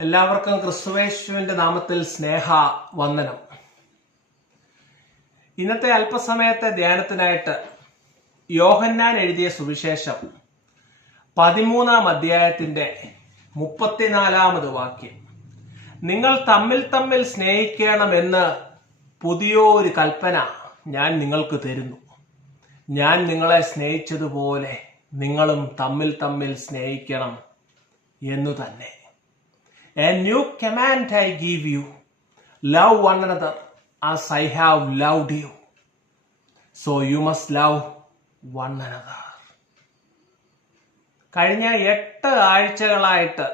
എല്ലാവർക്കും ക്രിസ്തുവേശുവിന്റെ നാമത്തിൽ സ്നേഹ വന്ദനം ഇന്നത്തെ അല്പസമയത്തെ ധ്യാനത്തിനായിട്ട് യോഹന്നാൻ എഴുതിയ സുവിശേഷം പതിമൂന്നാം അധ്യായത്തിന്റെ മുപ്പത്തിനാലാമത് വാക്യം. നിങ്ങൾ തമ്മിൽ തമ്മിൽ സ്നേഹിക്കണമെന്ന് പുതിയൊരു കൽപ്പന ഞാൻ നിങ്ങൾക്ക് തരുന്നു. ഞാൻ നിങ്ങളെ സ്നേഹിച്ചതുപോലെ നിങ്ങളും തമ്മിൽ തമ്മിൽ സ്നേഹിക്കണം എന്നു തന്നെ. A new command I give you love one another as I have loved you. So you must love one another. കഴിഞ്ഞ എട്ട് ആഴ്ചകളായിട്ട്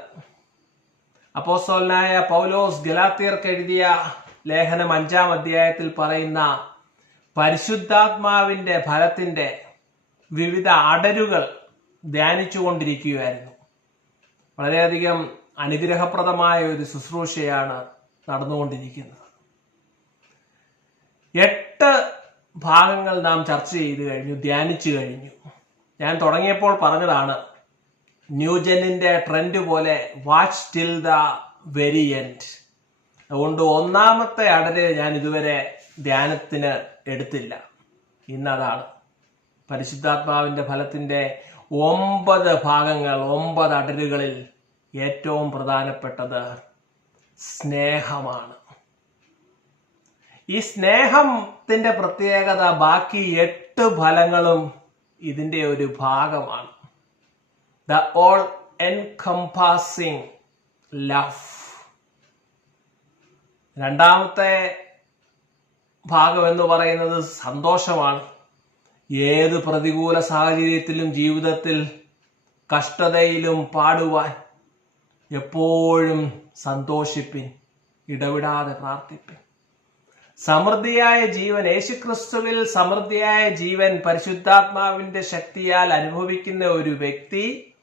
അപ്പോസോലായ പൗലോസ് ഗലാത്തിയർക്ക് എഴുതിയ ലേഖനം അഞ്ചാം അധ്യായത്തിൽ പറയുന്ന പരിശുദ്ധാത്മാവിന്റെ ഫലത്തിന്റെ വിവിധ അടരുകൾ ധ്യാനിച്ചുകൊണ്ടിരിക്കുകയായിരുന്നു വളരെയധികം അനുഗ്രഹപ്രദമായ ഒരു ശുശ്രൂഷയാണ് നടന്നുകൊണ്ടിരിക്കുന്നത്. എട്ട് ഭാഗങ്ങൾ നാം ചർച്ച ചെയ്ത് കഴിഞ്ഞു ധ്യാനിച്ചു കഴിഞ്ഞു. ഞാൻ തുടങ്ങിയപ്പോൾ പറഞ്ഞതാണ് ന്യൂജനിന്റെ ട്രെൻഡ് പോലെ watch till the very end. അതുകൊണ്ട് ഒന്നാമത്തെ അടൽ ഞാൻ ഇതുവരെ ധ്യാനത്തിന് എടുത്തില്ല. ഇന്നതാണ്. പരിശുദ്ധാത്മാവിന്റെ ഫലത്തിന്റെ ഒമ്പത് ഭാഗങ്ങൾ ഒമ്പത് അടരുകളിൽ ഏറ്റവും പ്രധാനപ്പെട്ടത് സ്നേഹമാണ്. ഈ സ്നേഹത്തിന്റെ പ്രത്യേകത ബാക്കി എട്ട് ഫലങ്ങളും ഇതിന്റെ ഒരു ഭാഗമാണ്. ദ ഓൾ എൻകംപാസിംഗ് ലവ് രണ്ടാമത്തെ ഭാഗം എന്ന് പറയുന്നത് സന്തോഷമാണ്. ഏത് പ്രതികൂല സാഹചര്യത്തിലും ജീവിതത്തിൽ കഷ്ടതയിലും പാടുവാൻ എപ്പോഴും സന്തോഷിപ്പിൻ ഇടവിടാതെ പ്രാർത്ഥിപ്പിൻ. സമൃദ്ധിയായ ജീവൻ യേശുക്രിസ്തുവിൽ സമൃദ്ധിയായ ജീവൻ പരിശുദ്ധാത്മാവിന്റെ ശക്തിയാൽ അനുഭവിക്കുന്ന ഒരു വ്യക്തി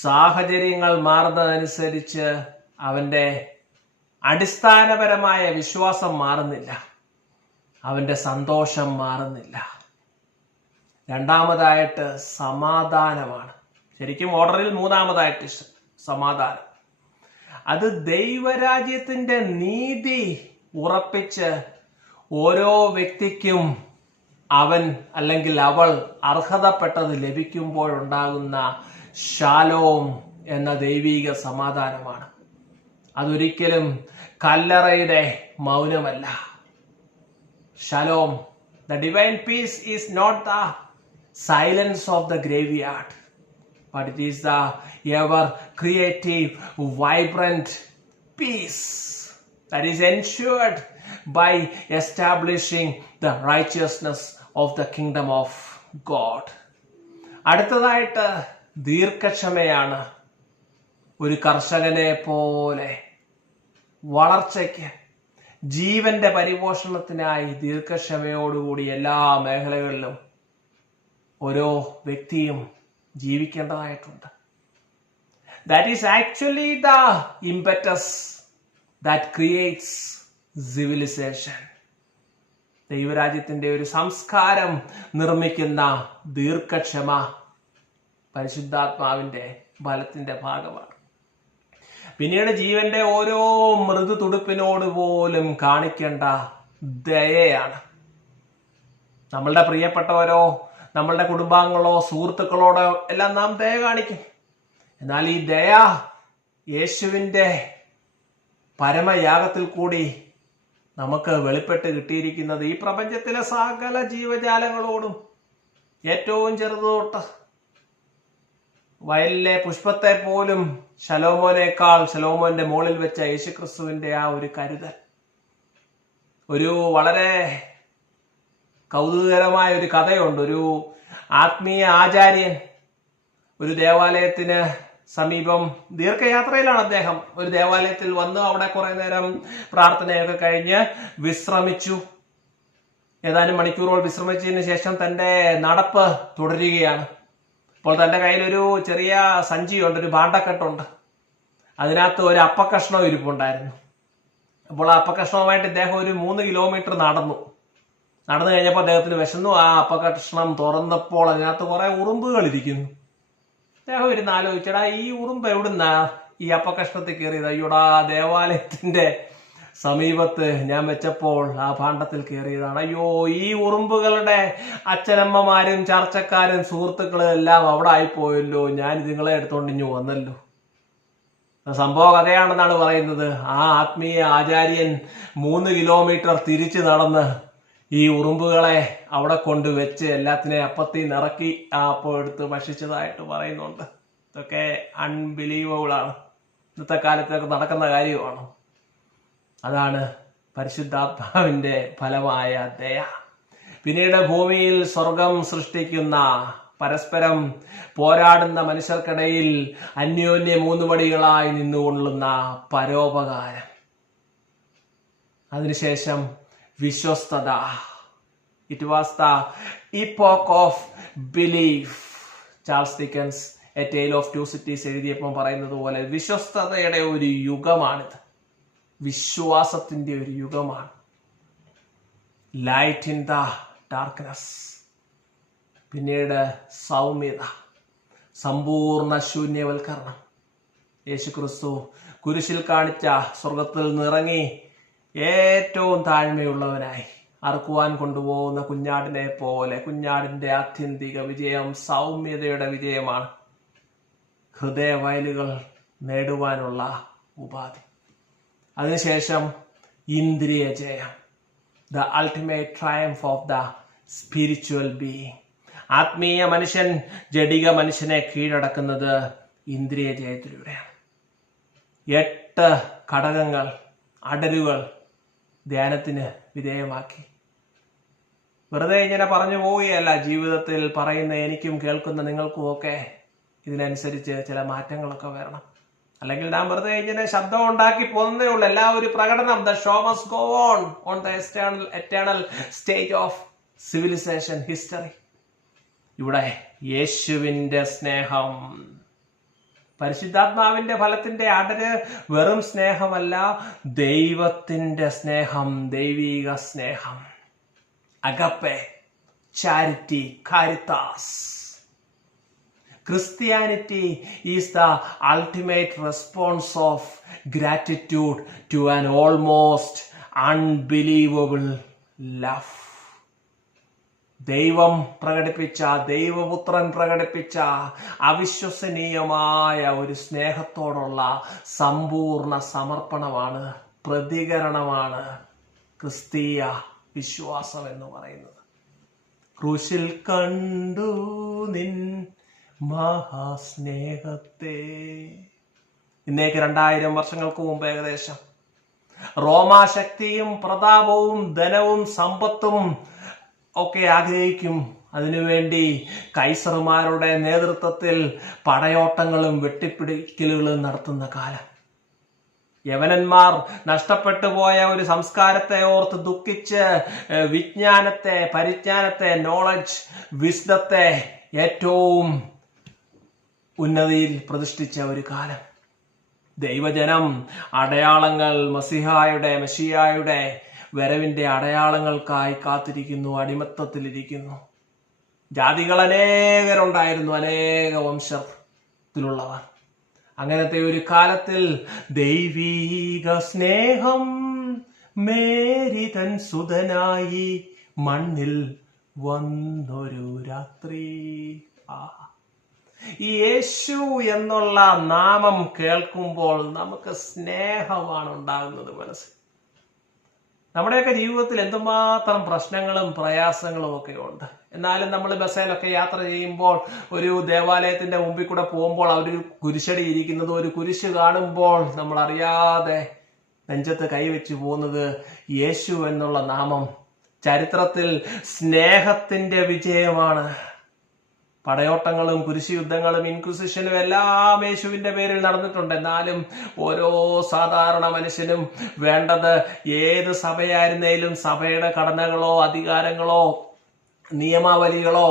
സാഹചര്യങ്ങൾ മാറുന്നതനുസരിച്ച് അവന്റെ അടിസ്ഥാനപരമായ വിശ്വാസം മാറുന്നില്ല. അവന്റെ സന്തോഷം മാറുന്നില്ല. രണ്ടാമതായിട്ട് സമാധാനമാണ്. ശരിക്കും ഓർഡറിൽ മൂന്നാമതായിട്ട് സമാധാനം. അത് ദൈവരാജ്യത്തിന്റെ നീതി ഉറപ്പിച്ച് ഓരോ വ്യക്തിക്കും അവൻ അല്ലെങ്കിൽ അവൾ അർഹതപ്പെട്ടത് ലഭിക്കുമ്പോഴുണ്ടാകുന്ന ശാലോം എന്ന ദൈവീക സമാധാനമാണ്. അതൊരിക്കലും കല്ലറയുടെ മൗനമല്ല. Shalom the divine peace is not the silence of the graveyard but it is the ever creative, vibrant peace that is ensured by establishing the righteousness of the kingdom of God. അടുത്തതായിട്ട് ദീർഘക്ഷമയാണ് ഒരു കർഷകനെ പോലെ വളർച്ചയ്ക്ക് ജീവന്റെ പരിപോഷണത്തിനായി ദീർഘക്ഷമയോടുകൂടി എല്ലാ മേഖലകളിലും ഓരോ വ്യക്തിയും ജീവിക്കേണ്ടതായിട്ടുണ്ട്. That is actually the impetus that creates civilization ദൈവരാജ്യത്തിന്റെ ഒരു സംസ്കാരം നിർമ്മിക്കുന്ന ദീർഘക്ഷമ പരിശുദ്ധാത്മാവിന്റെ ബലത്തിന്റെ ഭാഗമാണ്. പിന്നീട് ജീവന്റെ ഓരോ മൃദു തുടുപ്പിനോട് പോലും കാണിക്കേണ്ട ദയയാണ്. നമ്മളുടെ പ്രിയപ്പെട്ടവരോ നമ്മളുടെ കുടുംബാംഗങ്ങളോ സുഹൃത്തുക്കളോടോ എല്ലാം നാം ദയ കാണിക്കും. എന്നാൽ ഈ ദയ യേശുവിന്റെ പരമയാഗത്തിൽ കൂടി നമുക്ക് വെളിപ്പെട്ട് കിട്ടിയിരിക്കുന്നത് ഈ പ്രപഞ്ചത്തിലെ സകല ജീവജാലങ്ങളോടും ഏറ്റവും ചെറുത് തൊട്ട് വയലിലെ പുഷ്പത്തെ പോലും ശലോമോനേക്കാൾ ശലോമോന്റെ മുകളിൽ വെച്ച യേശുക്രിസ്തുവിന്റെ ആ ഒരു കരുതൽ. ഒരു വളരെ കൗതുകകരമായ ഒരു കഥയുണ്ട്. ഒരു ആത്മീയ ആചാര്യൻ ഒരു ദേവാലയത്തിന് സമീപം ദീർഘയാത്രയിലാണ് അദ്ദേഹം. ഒരു ദേവാലയത്തിൽ വന്ന് അവിടെ കുറെ നേരം പ്രാർത്ഥനയൊക്കെ കഴിഞ്ഞ് വിശ്രമിച്ചു. ഏതാനും മണിക്കൂറുകൾ വിശ്രമിച്ചതിന് ശേഷം തന്റെ നടപ്പ് തുടരുകയാണ്. അപ്പോൾ തന്റെ കയ്യിലൊരു ചെറിയ സഞ്ചിയുണ്ട് ഒരു ഭാണ്ഡക്കെട്ടുണ്ട്. അതിനകത്ത് ഒരു അപ്പക്കഷ്ണം ഇരിപ്പുണ്ടായിരുന്നു. അപ്പോൾ ആ അപ്പക്കഷ്ണവുമായിട്ട് ഇദ്ദേഹം ഒരു മൂന്ന് കിലോമീറ്റർ നടന്നു. നടന്നു കഴിഞ്ഞപ്പോൾ അദ്ദേഹത്തിന് വിശന്നു. ആ അപ്പകഷ്ണം തുറന്നപ്പോൾ അതിനകത്ത് കുറെ ഉറുമ്പുകൾ ഇരിക്കുന്നു. അദ്ദേഹം ഇരുന്ന് ആലോചിച്ചടാ ഈ ഉറുമ്പ് എവിടുന്നാ? ഈ അപ്പകഷ്ണത്തിൽ കയറിയത്. അയ്യോടാ ദേവാലയത്തിന്റെ സമീപത്ത് ഞാൻ വെച്ചപ്പോൾ ആ ഭാണ്ഡത്തിൽ കയറിയതാണ്. അയ്യോ ഈ ഉറുമ്പുകളുടെ അച്ഛനമ്മമാരും ചർച്ചക്കാരും സുഹൃത്തുക്കളും എല്ലാം അവിടെ ആയിപ്പോയല്ലോ. ഞാൻ ഇതുങ്ങളെ എടുത്തോണ്ട് ഇഞ്ഞു വന്നല്ലോ സംഭവം കഥയാണെന്നാണ് പറയുന്നത്. ആ ആത്മീയ ആചാര്യൻ മൂന്ന് കിലോമീറ്റർ തിരിച്ചു നടന്ന് ഈ ഉറുമ്പുകളെ അവിടെ കൊണ്ട് വെച്ച് എല്ലാത്തിനെയും അപ്പത്തി നിറക്കി ആ അപ്പം എടുത്ത് ഭക്ഷിച്ചതായിട്ട് പറയുന്നുണ്ട്. ഇതൊക്കെ അൺബിലീവബിൾ ആണ്. ഇന്നത്തെ കാലത്തൊക്കെ നടക്കുന്ന കാര്യമാണ്. അതാണ് പരിശുദ്ധാത്മാവിന്റെ ഫലമായ ദയ. പിന്നീട് ഭൂമിയിൽ സ്വർഗം സൃഷ്ടിക്കുന്ന പരസ്പരം പോരാടുന്ന മനുഷ്യർക്കിടയിൽ അന്യോന്യ മൂന്നുപടികളായി നിന്നുകൊള്ളുന്ന പരോപകാരം. അതിനുശേഷം വിശ്വസ്തത. It was the epoch of belief Charles Dickens a tale of two cities എഴുതിയപ്പോൾ പറയുന്നത് പോലെ വിശ്വസ്തതയുടെ ഒരു യുഗമാണിത്. വിശ്വാസത്തിന്റെ ഒരു യുഗമാണ്. ലൈറ്റ് ഇൻ ദ ഡാർക്ക്നെസ് പിന്നീട് സൗമ്യത. സമ്പൂർണ ശൂന്യവൽക്കരണം. യേശു ക്രിസ്തു കുരിശിൽ കാണിച്ച സ്വർഗത്തിൽ നിറങ്ങി ഏറ്റവും താഴ്മയുള്ളവനായി അറുക്കുവാൻ കൊണ്ടുപോകുന്ന കുഞ്ഞാടിനെ പോലെ കുഞ്ഞാടിന്റെ ആത്യന്തിക വിജയം സൗമ്യതയുടെ വിജയമാണ് ഹൃദയവയലുകൾ നേടുവാനുള്ള ഉപാധി. അതിനുശേഷം ഇന്ദ്രിയ ജയം. The ultimate triumph of the spiritual being ആത്മീയ മനുഷ്യൻ ജഡിക മനുഷ്യനെ കീഴടക്കുന്നത് ഇന്ദ്രിയ ജയത്തിലൂടെയാണ്. എട്ട് ഘടകങ്ങൾ അടരുകൾ ധ്യാനത്തിന് വിധേയമാക്കി. വെറുതെ ഇങ്ങനെ പറഞ്ഞു പോവുകയല്ല ജീവിതത്തിൽ പറയുന്ന എനിക്കും കേൾക്കുന്ന നിങ്ങൾക്കുമൊക്കെ ഇതിനനുസരിച്ച് ചില മാറ്റങ്ങളൊക്കെ വരണം. അല്ലെങ്കിൽ നാം വെറുതെ ഇങ്ങനെ ശബ്ദം ഉണ്ടാക്കി പോകുന്നേ ഉള്ളൂ. എല്ലാ ഒരു പ്രകടനം. The show must go on on the external eternal stage of civilization history ഇവിടെ യേശുവിന്റെ സ്നേഹം. പരിശുദ്ധാത്മാവിന്റെ ഫലത്തിന്റെ അടര് വെറും സ്നേഹമല്ല ദൈവത്തിന്റെ സ്നേഹം ദൈവീക സ്നേഹം. Agape charity caritas. Christianity is the ultimate response of gratitude to an almost unbelievable love ദൈവം പ്രകടിപ്പിച്ച ദൈവപുത്രൻ പ്രകടിപ്പിച്ച അവിശ്വസനീയമായ ഒരു സ്നേഹത്തോടുള്ള സമ്പൂർണ സമർപ്പണമാണ് പ്രതികരണമാണ് ക്രിസ്തീയ വിശ്വാസം എന്ന് പറയുന്നത്. ക്രൂശിൽ കണ്ടു നിൻ മഹാസ്നേഹത്തെ. ഇന്നേക്ക് രണ്ടായിരം വർഷങ്ങൾക്ക് മുമ്പ് ഏകദേശം. റോമാശക്തിയും പ്രതാപവും ധനവും സമ്പത്തും ഒക്കെ ആഗ്രഹിക്കും. അതിനുവേണ്ടി കൈസർമാരുടെ നേതൃത്വത്തിൽ പടയോട്ടങ്ങളും വെട്ടിപ്പിടിക്കലുകളും നടത്തുന്ന കാലം. യവനന്മാർ നഷ്ടപ്പെട്ടു പോയ ഒരു സംസ്കാരത്തെ ഓർത്ത് ദുഃഖിച്ച് വിജ്ഞാനത്തെ പരിജ്ഞാനത്തെ നോളജ് വിസ്ഡത്തെ ഏറ്റവും ഉന്നതിയിൽ പ്രതിഷ്ഠിച്ച ഒരു കാലം. ദൈവജനം അടയാളങ്ങൾ മസിഹായുടെ മെഷിയായുടെ വരവിന്റെ അടയാളങ്ങൾക്കായി കാത്തിരിക്കുന്നു അടിമത്തത്തിലിരിക്കുന്നു. ജാതികൾ അനേകരുണ്ടായിരുന്നു അനേക വംശത്തിലുള്ളവർ. അങ്ങനത്തെ ഒരു കാലത്തിൽ ദൈവീക സ്നേഹം മേരി തൻ സുതനായി മണ്ണിൽ വന്നൊരു രാത്രി. ആ. യേശു എന്നുള്ള നാമം കേൾക്കുമ്പോൾ നമുക്ക് സ്നേഹമാണ് ഉണ്ടാകുന്നത് മനസ്സിൽ. നമ്മുടെയൊക്കെ ജീവിതത്തിൽ എന്തുമാത്രം പ്രശ്നങ്ങളും പ്രയാസങ്ങളും ഒക്കെ ഉണ്ട് എന്നാലും നമ്മൾ ബസ്സിലൊക്കെ യാത്ര ചെയ്യുമ്പോൾ ഒരു ദേവാലയത്തിന്റെ മുമ്പിൽ കൂടെ പോകുമ്പോൾ അവർ കുരിശടി ഇരിക്കുന്നത് ഒരു കുരിശ് കാണുമ്പോൾ നമ്മൾ അറിയാതെ നെഞ്ചത്ത് കൈവച്ച് പോകുന്നത് യേശു എന്നുള്ള നാമം. ചരിത്രത്തിൽ സ്നേഹത്തിന്റെ വിജയമാണ്. പടയോട്ടങ്ങളും കുരിശുയുദ്ധങ്ങളും ഇൻക്വിസിഷനും എല്ലാം യേശുവിന്റെ പേരിൽ നടന്നിട്ടുണ്ട്. എന്നാലും ഓരോ സാധാരണ മനുഷ്യനും വേണ്ടത് ഏത് സഭയായിരുന്നേലും സഭയുടെ ഘടനകളോ അധികാരങ്ങളോ നിയമാവലികളോ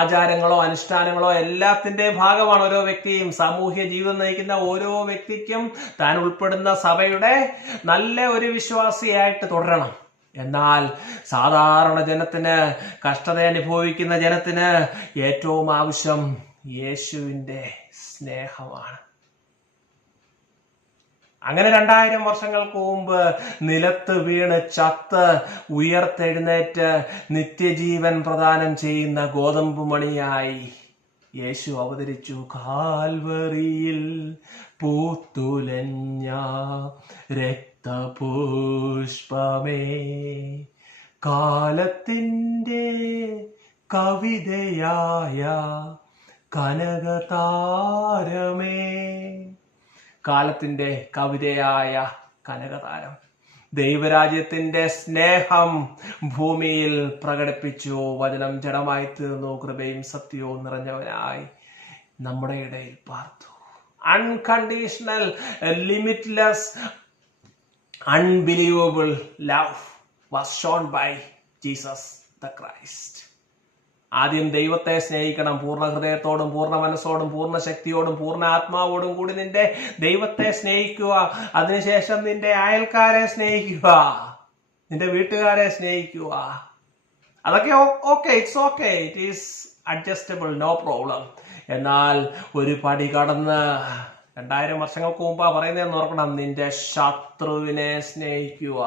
ആചാരങ്ങളോ അനുഷ്ഠാനങ്ങളോ എല്ലാത്തിന്റെ ഭാഗമാണ് ഓരോ വ്യക്തിയും. സാമൂഹ്യ ജീവിതം നയിക്കുന്ന ഓരോ വ്യക്തിക്കും താൻ ഉൾപ്പെടുന്ന സഭയുടെ നല്ല ഒരു വിശ്വാസിയായിട്ട് തുടരണം. എന്നാൽ സാധാരണ ജനത്തിന് കഷ്ടത അനുഭവിക്കുന്ന ജനത്തിന് ഏറ്റവും ആവശ്യം യേശുവിന്റെ സ്നേഹമാണ്. അങ്ങനെ രണ്ടായിരം വർഷങ്ങൾക്ക് മുമ്പ് നിലത്ത് വീണ് ചത്ത് ഉയർത്തെഴുന്നേറ്റ് നിത്യജീവൻ പ്രദാനം ചെയ്യുന്ന ഗോതമ്പ് മണിയായി യേശു അവതരിച്ചു. കാൽവറിയിൽ പൂത്തുലഞ്ഞ രക്തപുഷ്പമേ. കാലത്തിന്റെ കവിതയായ കനകതാരമേ. കാലത്തിന്റെ കവിതയായ കനകതാരം. ദൈവരാജ്യത്തിന്റെ സ്നേഹം ഭൂമിയിൽ പ്രകടിപ്പിച്ചു. വചനം ജഡമായി തീർന്നു. കൃപയും സത്യവും നിറഞ്ഞവനായി നമ്മുടെ ഇടയിൽ പാർത്തു. Unconditional limitless unbelievable love was shown by Jesus the Christ ആദ്യം ദൈവത്തെ സ്നേഹിക്കണം പൂർണ ഹൃദയത്തോടും പൂർണ മനസ്സോടും പൂർണ ശക്തിയോടും പൂർണ ആത്മാവോടും കൂടി നിന്റെ ദൈവത്തെ സ്നേഹിക്കുക. അതിനുശേഷം നിന്റെ അയൽക്കാരെ സ്നേഹിക്കുക. നിന്റെ വീട്ടുകാരെ സ്നേഹിക്കുക. അതൊക്കെ okay it's okay it is adjustable no problem എന്നാൽ ഒരു പടി കടന്ന് രണ്ടായിരം വർഷങ്ങൾക്ക് മുമ്പാ പറയുന്നതെന്ന് ഓർക്കണം. നിന്റെ ശത്രുവിനെ സ്നേഹിക്കുക.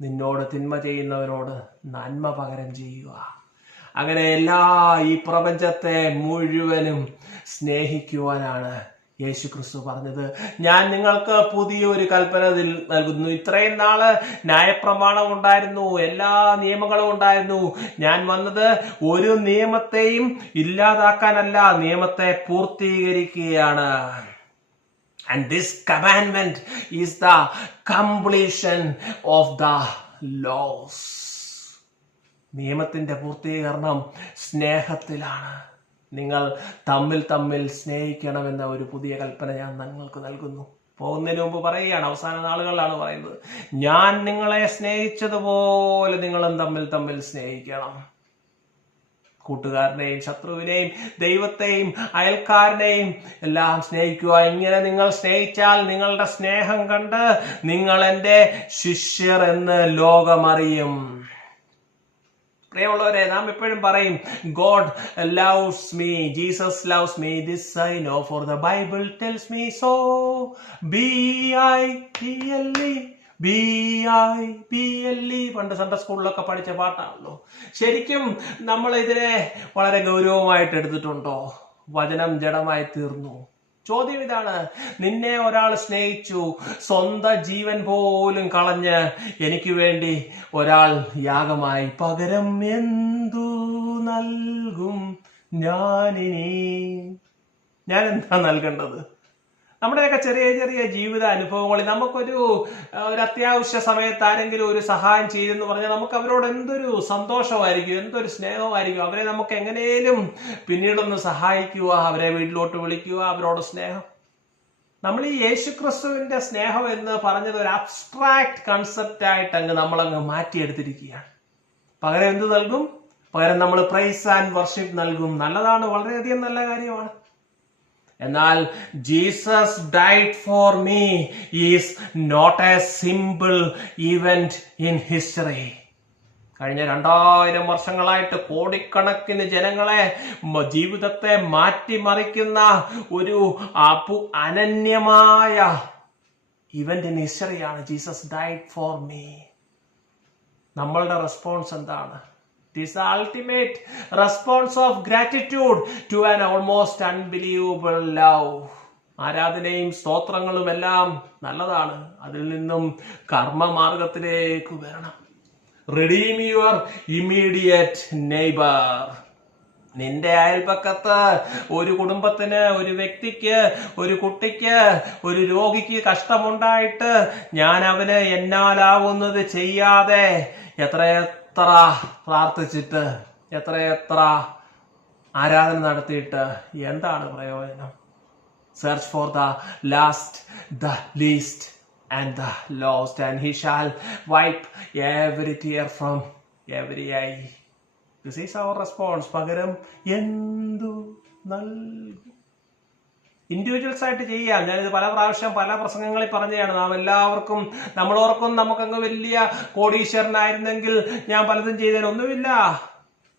നിന്നോട് തിന്മ ചെയ്യുന്നവരോട് നന്മ പകരം ചെയ്യുക. അങ്ങനെ എല്ലാ ഈ പ്രപഞ്ചത്തെ മുഴുവനും സ്നേഹിക്കുവാനാണ് യേശു ക്രിസ്തു പറഞ്ഞത് ഞാൻ നിങ്ങൾക്ക് പുതിയൊരു കൽപ്പന നൽകുന്നു. ഇത്രയും നാൾ ന്യായപ്രമാണം ഉണ്ടായിരുന്നു എല്ലാ നിയമങ്ങളും ഉണ്ടായിരുന്നു. ഞാൻ വന്നത് ഒരു നിയമത്തെയും ഇല്ലാതാക്കാനല്ല നിയമത്തെ പൂർത്തീകരിക്കുകയാണ്. And this കമാൻമെന്റ് is the completion of the laws നിയമത്തിന്റെ പൂർത്തീകരണം സ്നേഹത്തിലാണ്. നിങ്ങൾ തമ്മിൽ തമ്മിൽ സ്നേഹിക്കണമെന്ന ഒരു പുതിയ കൽപ്പന ഞാൻ നിങ്ങൾക്ക് നൽകുന്നു. പോകുന്നതിന് മുമ്പ് പറയുകയാണ് അവസാന നാളുകളിലാണ് പറയുന്നത്. ഞാൻ നിങ്ങളെ സ്നേഹിച്ചതുപോലെ നിങ്ങളും തമ്മിൽ തമ്മിൽ സ്നേഹിക്കണം. കൂട്ടുകാരനെയും ശത്രുവിനെയും ദൈവത്തെയും അയൽക്കാരനെയും എല്ലാം സ്നേഹിക്കുക. ഇങ്ങനെ നിങ്ങൾ സ്നേഹിച്ചാൽ നിങ്ങളുടെ സ്നേഹം കണ്ട് നിങ്ങൾ എന്റെ ശിഷ്യർ എന്ന് ലോകമറിയും. പ്രിയമുള്ളവരെ നാം എപ്പോഴും പറയും God loves me Jesus loves me this I know for the Bible tells me so B I T L E B I P L E പണ്ട് സൺഡേ സ്കൂളിലൊക്കെ പഠിച്ച പാട്ടാണല്ലോ. ശരിക്കും നമ്മൾ ഇതിനെ വളരെ ഗൗരവമായിട്ട് എടുത്തിട്ടുണ്ടോ? വചനം ജഡമായി തീർന്നു. ചോദ്യം ഇതാണ്. നിന്നെ ഒരാൾ സ്നേഹിച്ചു. സ്വന്തം ജീവൻ പോലും കളഞ്ഞ് എനിക്ക് വേണ്ടി ഒരാൾ യാഗമായി പകരം എന്തു നൽകും ഞാനിനി? ഞാൻ എന്താ നൽകേണ്ടത്? നമ്മുടെയൊക്കെ ചെറിയ ചെറിയ ജീവിത അനുഭവങ്ങളിൽ നമുക്കൊരു ഒരു അത്യാവശ്യ സമയത്ത് ആരെങ്കിലും ഒരു സഹായം ചെയ്യുമെന്ന് പറഞ്ഞാൽ നമുക്ക് അവരോട് എന്തൊരു സന്തോഷമായിരിക്കും എന്തൊരു സ്നേഹമായിരിക്കും. അവരെ നമുക്ക് എങ്ങനെയും പിന്നീടൊന്ന് സഹായിക്കുക അവരെ വീട്ടിലോട്ട് വിളിക്കുക അവരോട് സ്നേഹം. നമ്മൾ ഈ യേശുക്രിസ്തുവിന്റെ സ്നേഹം എന്ന് പറഞ്ഞത് ഒരു അബ്സ്ട്രാക്ട് കൺസെപ്റ്റ് ആയിട്ട് അങ്ങ് നമ്മളങ്ങ് മാറ്റിയെടുത്തിരിക്കുകയാണ്. പകരം എന്ത് നൽകും? പകരം നമ്മൾ പ്രൈസ് ആൻഡ് വർഷിപ്പ് നൽകും. നല്ലതാണ് വളരെയധികം നല്ല കാര്യമാണ്. എന്നാൽ Jesus died for me is not a simple event in history. കഴിഞ്ഞ രണ്ടായിരം വർഷങ്ങളായിട്ട് കോടിക്കണക്കിന് ജനങ്ങളെ ജീവിതത്തെ മാറ്റിമറിക്കുന്ന ഒരു അപു അനന്യമായ ഇവന്റ് ഇൻ ഹിസ്റ്ററിയാണ് ജീസസ് ഡൈഡ് ഫോർ മീ. നമ്മളുടെ റെസ്പോൺസ് എന്താണ്? This ultimate response of gratitude to an almost unbelievable love ആരാധനയും സ്തോത്രങ്ങളും എല്ലാം നല്ലതാണ്. അതിൽ നിന്നും കർമ്മ മാർഗത്തിലേക്ക് വരണം. റിഡീം യുവർ ഇമ്മീഡിയറ്റ് നെയ്ബർ നിന്റെ അയൽപക്കത്ത് ഒരു കുടുംബത്തിന് ഒരു വ്യക്തിക്ക് ഒരു കുട്ടിക്ക് ഒരു രോഗിക്ക് കഷ്ടമുണ്ടായിട്ട് ഞാൻ അവന് എന്നാലാവുന്നത് ചെയ്യാതെ എത്രയെത്ര പ്രാർത്ഥിച്ചിട്ട് എത്രയെത്ര ആരാധന നടത്തിയിട്ട് എന്താണ് പ്രയോജനം? Search for the last the least and the lost and he shall wipe every tear from every eye this is our response പകരം എന്തു നൽകും ഇൻഡിവിജ്വൽസ് ആയിട്ട് ചെയ്യാം ഞാനിത് പല പ്രാവശ്യം പല പ്രസംഗങ്ങളിൽ പറഞ്ഞതാണ് നാം എല്ലാവർക്കും നമ്മളോർക്കും നമുക്കങ്ങ് വലിയ കോടീശ്വരനായിരുന്നെങ്കിൽ ഞാൻ പലതും ചെയ്തതിനൊന്നുമില്ല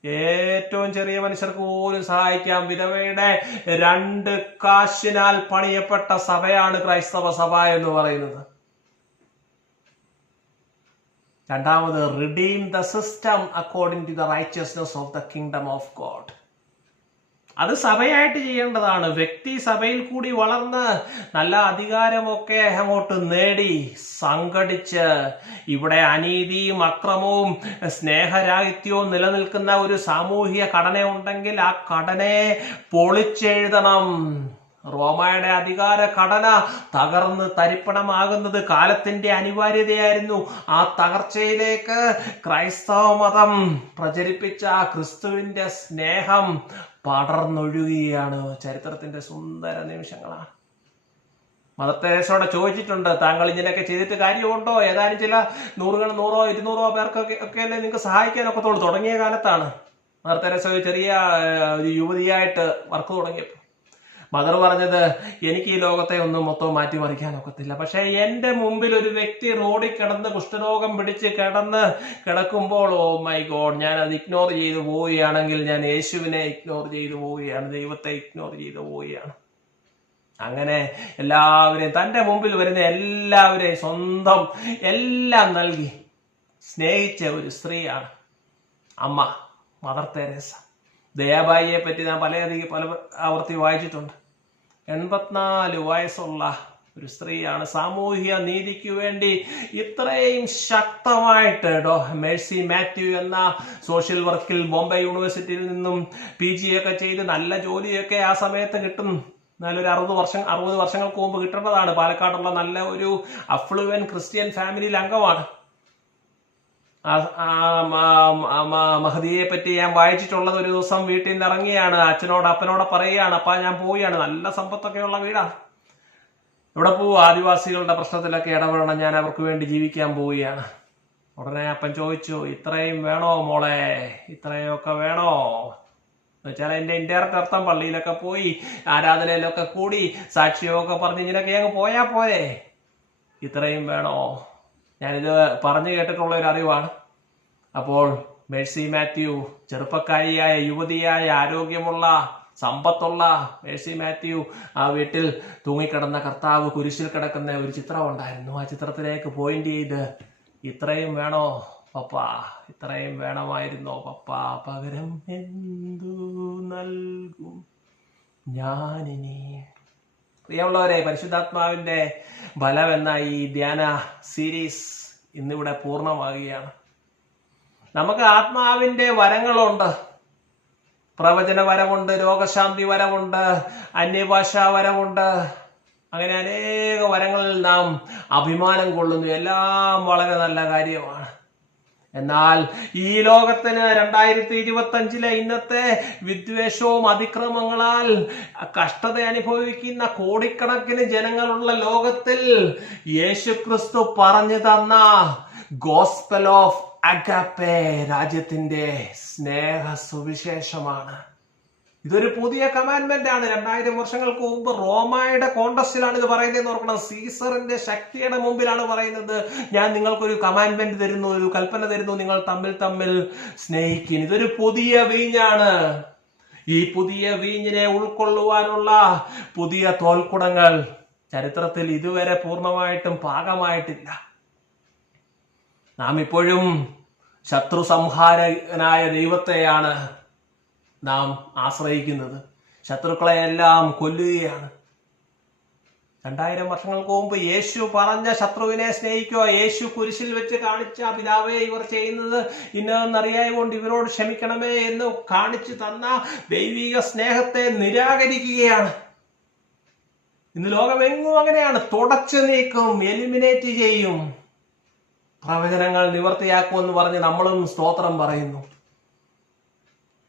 ഏറ്റവും ചെറിയ മനുഷ്യർക്ക് പോലും സഹായിക്കാം. വിധവയുടെ രണ്ട് കാശിനാൽ പണിയപ്പെട്ട സഭയാണ് ക്രൈസ്തവ സഭ എന്ന് പറയുന്നത്. രണ്ടാമത് redeem the system according to the righteousness of the kingdom of God അത് സഭയായിട്ട് ചെയ്യേണ്ടതാണ്. വ്യക്തി സഭയിൽ കൂടി വളർന്ന് നല്ല അധികാരമൊക്കെ അങ്ങോട്ട് നേടി സംഘടിച്ച് ഇവിടെ അനീതിയും അക്രമവും സ്നേഹരാഹിത്യവും നിലനിൽക്കുന്ന ഒരു സാമൂഹിക ഘടന ഉണ്ടെങ്കിൽ ആ ഘടനയെ പൊളിച്ചെഴുതണം. റോമയുടെ അധികാര ഘടന തകർന്ന് തരിപ്പണമാകുന്നത് കാലത്തിന്റെ അനിവാര്യതയായിരുന്നു. ആ തകർച്ചയിലേക്ക് ക്രൈസ്തവ മതം പ്രചരിപ്പിച്ച ക്രിസ്തുവിന്റെ സ്നേഹം പടർന്നൊഴുകുകയാണ് ചരിത്രത്തിന്റെ സുന്ദര നിമിഷങ്ങളാണ്. മദർ തെരേസയോടെ ചോദിച്ചിട്ടുണ്ട് താങ്കൾ ഇങ്ങനെയൊക്കെ ചെയ്തിട്ട് കാര്യമുണ്ടോ? ഏതാനും ചില നൂറുകൾ നൂറോ ഇരുന്നൂറോ പേർക്കൊക്കെ ഒക്കെ അല്ലേ നിങ്ങൾക്ക് സഹായിക്കാനൊക്കെ തുടങ്ങിയ കാലത്താണ്. മദർ തെരേസ ഒരു ചെറിയ യുവതിയായിട്ട് വർക്ക് തുടങ്ങിയപ്പോൾ. മദർ പറഞ്ഞത് എനിക്ക് ഈ ലോകത്തെ ഒന്നും മൊത്തം മാറ്റിമറിക്കാൻ ഒക്കത്തില്ല. പക്ഷെ എന്റെ മുമ്പിൽ ഒരു വ്യക്തി റോഡിൽ കിടന്ന് കുഷ്ഠരോഗം പിടിച്ച് കിടന്ന് കിടക്കുമ്പോൾ ഓ മൈ ഗോഡ് ഞാൻ അത് ഇഗ്നോർ ചെയ്ത് പോവുകയാണെങ്കിൽ ഞാൻ യേശുവിനെ ഇഗ്നോർ ചെയ്ത് പോവുകയാണ് ദൈവത്തെ ഇഗ്നോർ ചെയ്ത് പോവുകയാണ്. അങ്ങനെ എല്ലാവരെയും തന്റെ മുമ്പിൽ വരുന്ന എല്ലാവരെയും സ്വന്തം എല്ലാം നൽകി സ്നേഹിച്ച ഒരു സ്ത്രീയാണ് അമ്മ മദർ തെരേസ. ദയാബായിയെ പറ്റി ഞാൻ പലയധികം പല ആവർത്തി വായിച്ചിട്ടുണ്ട്. എൺപത്തിനാല് വയസ്സുള്ള ഒരു സ്ത്രീയാണ് സാമൂഹിക നീതിക്ക് വേണ്ടി ഇത്രയും ശക്തമായിട്ട് ഡോ മേഴ്സി മാത്യു എന്ന സോഷ്യൽ വർക്കിൽ ബോംബെ യൂണിവേഴ്സിറ്റിയിൽ നിന്നും പി ജി ഒക്കെ ചെയ്ത് നല്ല ജോലിയൊക്കെ ആ സമയത്ത് കിട്ടും. നല്ലൊരു അറുപത് വർഷം അറുപത് വർഷങ്ങൾക്ക് മുമ്പ് കിട്ടേണ്ടതാണ്. പാലക്കാടുള്ള നല്ല ഒരു അഫ്ലുവൻ ക്രിസ്ത്യൻ ഫാമിലിയിൽ അംഗമാണ്. മഹദിയെ പറ്റി ഞാൻ വായിച്ചിട്ടുള്ളത് ഒരു ദിവസം വീട്ടിൽ നിന്ന് ഇറങ്ങിയാണ്. അച്ഛനോട് അപ്പനോട് പറയുകയാണ് അപ്പ ഞാൻ പോവുകയാണ്. നല്ല സമ്പത്തൊക്കെ ഉള്ള വീടാ. ഇവിടെ പോവും. ആദിവാസികളുടെ പ്രശ്നത്തിലൊക്കെ ഇടപെടണം. ഞാൻ അവർക്ക് വേണ്ടി ജീവിക്കാൻ പോവുകയാണ്. ഉടനെ അപ്പൻ ചോദിച്ചു ഇത്രയും വേണോ മോളെ? ഇത്രയൊക്കെ വേണോ? എന്നുവെച്ചാൽ എന്റെ ഇൻഡയറക്റ്റ് അർത്ഥം പള്ളിയിലൊക്കെ പോയി ആരാധനയിലൊക്കെ കൂടി സാക്ഷിയൊക്കെ പറഞ്ഞ് ഇങ്ങനെയൊക്കെ അങ്ങ് പോയാ പോരെ. ഇത്രയും വേണോ? ഞാനിത് പറഞ്ഞു കേട്ടിട്ടുള്ള ഒരു അറിവാണ്. അപ്പോൾ മേഴ്സി മാത്യു ചെറുപ്പക്കാരിയായ യുവതിയായ ആരോഗ്യമുള്ള സമ്പത്തുള്ള മേഴ്സി മാത്യു ആ വീട്ടിൽ തൂങ്ങിക്കിടന്ന കർത്താവ് കുരിശിൽ കിടക്കുന്ന ഒരു ചിത്രം ഉണ്ടായിരുന്നു. ആ ചിത്രത്തിലേക്ക് പോയിന്റ് ചെയ്ത് ഇത്രയും വേണോ പപ്പ? ഇത്രയും വേണമായിരുന്നോ പപ്പ? പകരം എന്തു നൽകും ഞാനിനി? പ്രിയമുള്ളവരെ പരിശുദ്ധാത്മാവിന്റെ ബലം എന്ന ഈ ധ്യാന സീരീസ് ഇന്നിവിടെ പൂർണമാകുകയാണ് നമുക്ക് ആത്മാവിന്റെ വരങ്ങളുണ്ട്. പ്രവചന വരമുണ്ട് രോഗശാന്തി വരമുണ്ട് അന്യഭാഷാ വരമുണ്ട് അങ്ങനെ അനേക വരങ്ങളിൽ നാം അഭിമാനം കൊള്ളുന്നു. എല്ലാം വളരെ നല്ല കാര്യമാണ്. എന്നാൽ ഈ ലോകത്തിന് രണ്ടായിരത്തി ഇരുപത്തി അഞ്ചിലെ ഇന്നത്തെ വിദ്വേഷവും അതിക്രമങ്ങളാൽ കഷ്ടത അനുഭവിക്കുന്ന കോടിക്കണക്കിന് ജനങ്ങളുള്ള ലോകത്തിൽ യേശുക്രിസ്തു പറഞ്ഞു തന്ന ഗോസ്പൽ ഓഫ് അഗാപ്പെ രാജ്യത്തിന്റെ സ്നേഹ സുവിശേഷമാണ് ഇതൊരു പുതിയ കമാൻഡ്മെന്റ് ആണ്. രണ്ടായിരം വർഷങ്ങൾക്ക് മുമ്പ് റോമായുടെ കോണ്ടസ്റ്റിലാണ് ഇത് പറയുന്നത് ഓർക്കണം. സീസറിന്റെ ശക്തിയുടെ മുമ്പിലാണ് പറയുന്നത്. ഞാൻ നിങ്ങൾക്കൊരു കമാൻഡ്മെന്റ് തരുന്നു ഒരു കൽപ്പന തരുന്നു. നിങ്ങൾ തമ്മിൽ തമ്മിൽ സ്നേഹിക്കും. ഇതൊരു പുതിയ വീഞ്ഞാണ്. ഈ പുതിയ വീഞ്ഞിനെ ഉൾക്കൊള്ളുവാനുള്ള പുതിയ തോൽക്കുടങ്ങൾ ചരിത്രത്തിൽ ഇതുവരെ പൂർണമായിട്ടും പാകമായിട്ടില്ല. നാം ഇപ്പോഴും ശത്രു സംഹാരകനായ ദൈവത്തെയാണ് നാം ആശ്രയിക്കുന്നത്. ശത്രുക്കളെയെല്ലാം കൊല്ലുകയാണ്. രണ്ടായിരം വർഷങ്ങൾക്ക് മുമ്പ് യേശു പറഞ്ഞ ശത്രുവിനെ സ്നേഹിക്കുക യേശു കുരിശിൽ വെച്ച് കാണിച്ച പിതാവേ ഇവർ ചെയ്യുന്നത് ഇന്നതെന്നറിയായ കൊണ്ട് ഇവരോട് ക്ഷമിക്കണമേ എന്ന് കാണിച്ചു തന്ന ദൈവിക സ്നേഹത്തെ നിരാകരിക്കുകയാണ്. ഇന്ന് ലോകമെങ്ങും അങ്ങനെയാണ്. തുടച്ചു നീക്കും എലിമിനേറ്റ് ചെയ്യും. പ്രവചനങ്ങൾ നിവർത്തിയാക്കുമെന്ന് പറഞ്ഞ് നമ്മളും സ്തോത്രം പറയുന്നു.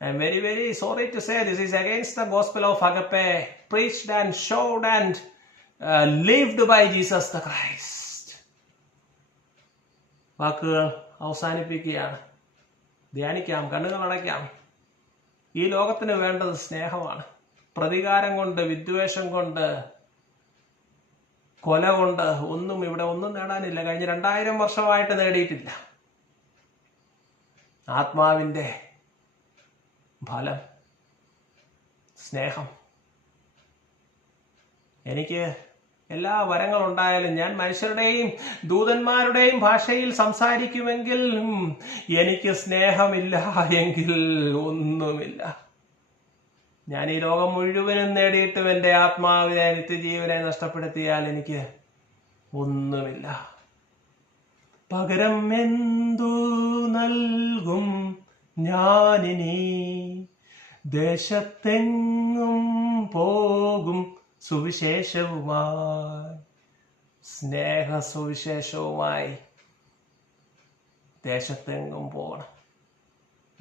I am very very sorry to say this is against the gospel of agape preached and showed and lived by Jesus the Christ. വാക്കുകൾ അവസാനിപ്പിക്കുകയാണ്. ധ്യാനിക്കാം കണ്ണുകൾ അടയ്ക്കാം. ഈ ലോകത്തിന് വേണ്ടത് സ്നേഹമാണ്. പ്രതികാരം കൊണ്ട് വിദ്വേഷം കൊണ്ട് കൊല കൊണ്ട് ഒന്നും ഇവിടെ ഒന്നും നേടാനില്ല. കഴിഞ്ഞ രണ്ടായിരം വർഷമായിട്ട് നേടിയിട്ടില്ല. ആത്മാവിന്റെ ഫലം സ്നേഹം. എനിക്ക് എല്ലാ വരങ്ങളുണ്ടായാലും ഞാൻ മനുഷ്യരുടെയും ദൂതന്മാരുടെയും ഭാഷയിൽ സംസാരിക്കുമെങ്കിൽ എനിക്ക് സ്നേഹമില്ല എങ്കിൽ ഒന്നുമില്ല. ഞാൻ ഈ ലോകം മുഴുവനും നേടിയിട്ടും എന്റെ ആത്മാവിനെ നിത്യജീവനെ നഷ്ടപ്പെടുത്തിയാൽ എനിക്ക് ഒന്നുമില്ല. പകരം എന്തു നൽകും ഞാനിനി? ദേശത്തെങ്ങും പോകും സുവിശേഷവുമായി. സ്നേഹ സുവിശേഷവുമായി ദേശത്തെങ്ങും പോകണം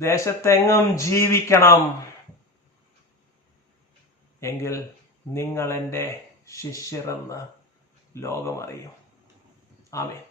ദേശത്തെങ്ങും ജീവിക്കണം. എങ്കിൽ നിങ്ങളെന്റെ ശിഷ്യരെന്ന് ലോകമറിയും. ആമേ